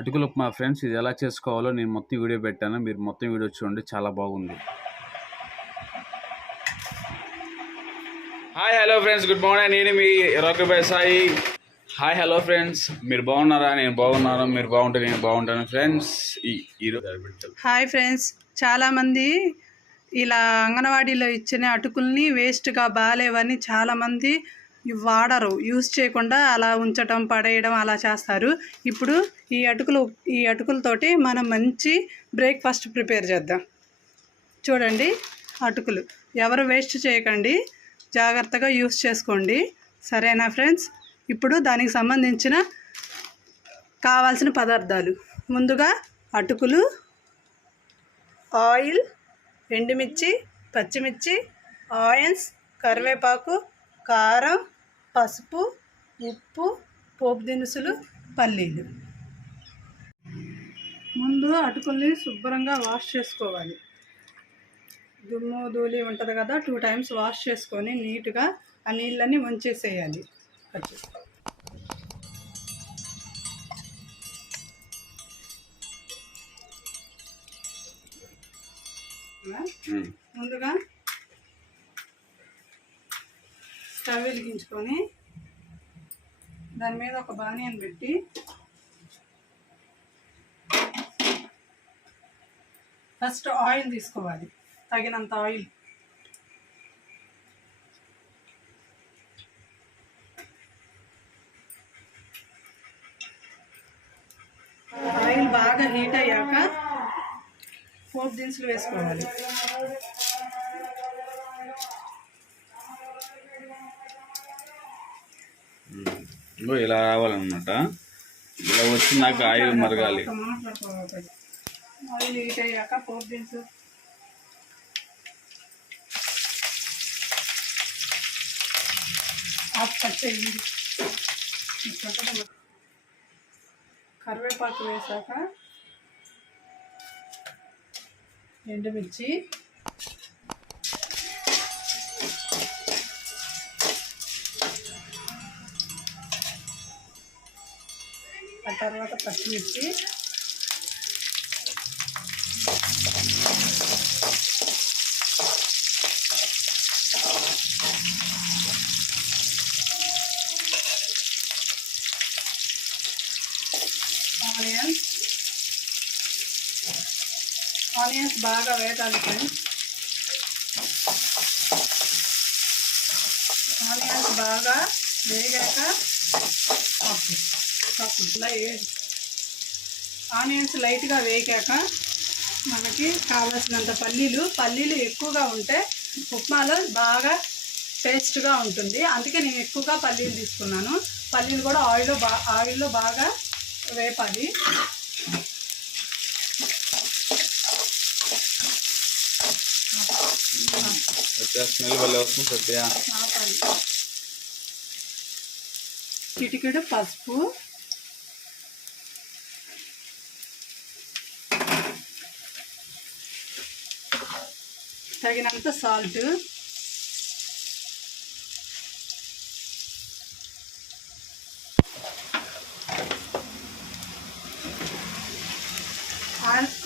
అటుకుల ఉప్మా ఫ్రెండ్స్, ఇది ఎలా చేసుకోవాలో నేను మొత్తం వీడియో పెట్టాను. మీరు మొత్తం వీడియో చూడండి, చాలా బాగుంది. Hi hello friends, good morning. నేను మీ రాకబాయ్ సాయి. హాయ్ హలో ఫ్రెండ్స్, మీరు బాగున్నారా? నేను బాగున్నాను. మీరు బాగుంటే నేను బాగుంటాను ఫ్రెండ్స్. హాయ్ ఫ్రెండ్స్, చాలామంది ఇలా అంగన్వాడీలో ఇచ్చిన అటుకుల్ని వేస్ట్గా బాగాలేవని చాలామంది వాడరు, యూజ్ చేయకుండా అలా ఉంచటం, పడేయడం అలా చేస్తారు. ఇప్పుడు ఈ అటుకులతోటి మనం మంచి బ్రేక్ఫాస్ట్ ప్రిపేర్ చేద్దాం. చూడండి, అటుకులు ఎవరు వేస్ట్ చేయకండి, జాగ్రత్తగా యూజ్ చేసుకోండి. సరేనా ఫ్రెండ్స్? ఇప్పుడు దానికి సంబంధించిన కావాల్సిన పదార్థాలు: ముందుగా అటుకులు, ఆయిల్, ఎండుమిర్చి, పచ్చిమిర్చి, ఆనియన్స్, కరివేపాకు, కారం, పసుపు, ఉప్పు, పోపు దినుసులు, పల్లీలు. ముందు అటుకుల్ని శుభ్రంగా వాష్ చేసుకోవాలి. దుమ్ము ధూళి ఉంటుంది కదా, 2 times వాష్ చేసుకొని నీట్గా ఆ నీళ్ళని వంచేసేయాలి. ముందుగా స్టవ్ వెలిగించుకొని దాని మీద ఒక బాణీని పెట్టి ఫస్ట్ ఆయిల్ తీసుకోవాలి, తగినంత ఆయిల్. ఆయిల్ బాగా హీట్ అయ్యాక పోపు దినుసులు వేసుకోవాలి. ఇలా రావాలన్నమాట. ఇలా వచ్చినాక ఆయిల్ మరగాలి. ఆయిల్ హీట్ అయ్యాక పోపు దినుసు, కరివేపాకు వేసాక ఎండుమిర్చి, ఆ తర్వాత పచ్చిమిర్చి, ఆనియన్స్ బాగా వేగాలి ఫ్రెండ్స్. ఆనియన్స్ బాగా వేగాక ఆనియన్స్ లైట్గా వేగాక మనకి కావాల్సినంత పల్లీలు ఎక్కువగా ఉంటే ఉప్మాలో బాగా టేస్ట్గా ఉంటుంది. అందుకే నేను ఎక్కువగా పల్లీలు తీసుకున్నాను. పల్లీలు కూడా ఆయిల్లో బాగా వేపాలి. చిటికెడు పసుపు, తగినంత సాల్ట్,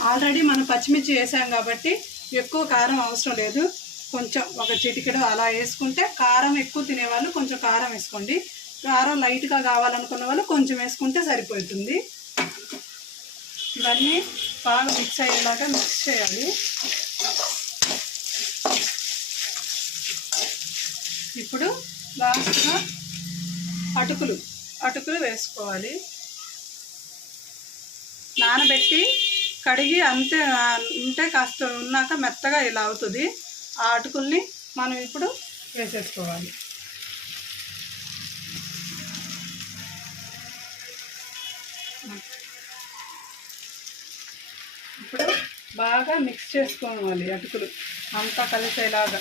ఆల్రెడీ మనం పచ్చిమిర్చి వేసాం కాబట్టి ఎక్కువ కారం అవసరం లేదు. కొంచెం ఒక చిటికెడు అలా వేసుకుంటే, కారం ఎక్కువ తినేవాళ్ళు కొంచెం కారం వేసుకోండి, కారం లైట్గా కావాలనుకున్న వాళ్ళు కొంచెం వేసుకుంటే సరిపోతుంది. ఇవన్నీ బాగా మిక్స్ అయ్యేలాగా మిక్స్ చేయాలి. ఇప్పుడు లాస్ట్గా అటుకులు వేసుకోవాలి. నానబెట్టి కడిగి ఉంటే కాస్త ఉన్నాక మెత్తగా ఇలా అవుతుంది. ఆ అటుకుల్ని మనం ఇప్పుడు వేసేసుకోవాలి. ఇప్పుడు బాగా మిక్స్ చేసుకోవాలి అటుకులు అంతా కలిసేలాగా.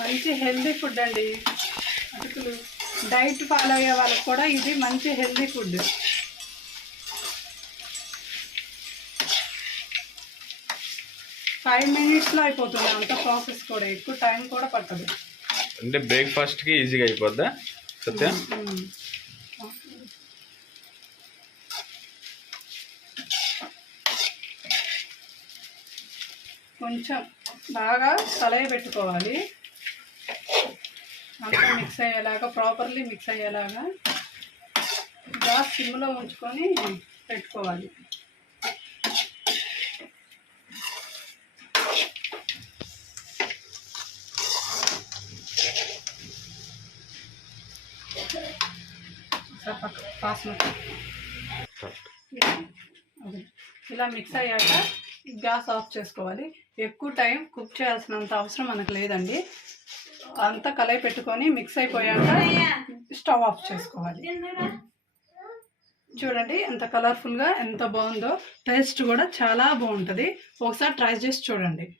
మంచి హెల్దీ ఫుడ్ అండి అటుకులు. డైట్ ఫాలో అయ్యే వాళ్ళకి కూడా ఇది మంచి హెల్దీ ఫుడ్. ఫైవ్ మినిట్స్లో అయిపోతుంది అంత ప్రాసెస్, కూడా ఎక్కువ టైం కూడా పట్టదు. అంటే బ్రేక్ఫాస్ట్కి ఈజీగా అయిపోద్దా సత్య? కొంచెం బాగా కలయబెట్టుకోవాలి. అంతా మిక్స్ అయ్యేలాగా, ప్రాపర్లీ మిక్స్ అయ్యేలాగా గ్యాస్ సిమ్లో ఉంచుకొని పెట్టుకోవాలి. ఇలా మిక్స్ అయ్యాక గ్యాస్ ఆఫ్ చేసుకోవాలి. ఎక్కువ టైం కుక్ చేయాల్సినంత అవసరం మనకు లేదండి. అంతా కలయి పెట్టుకొని మిక్స్ అయిపోయాక స్టవ్ ఆఫ్ చేసుకోవాలి. చూడండి ఎంత కలర్ఫుల్గా ఎంత బాగుందో. టేస్ట్ కూడా చాలా బాగుంటుంది. ఒకసారి ట్రై చేసి చూడండి.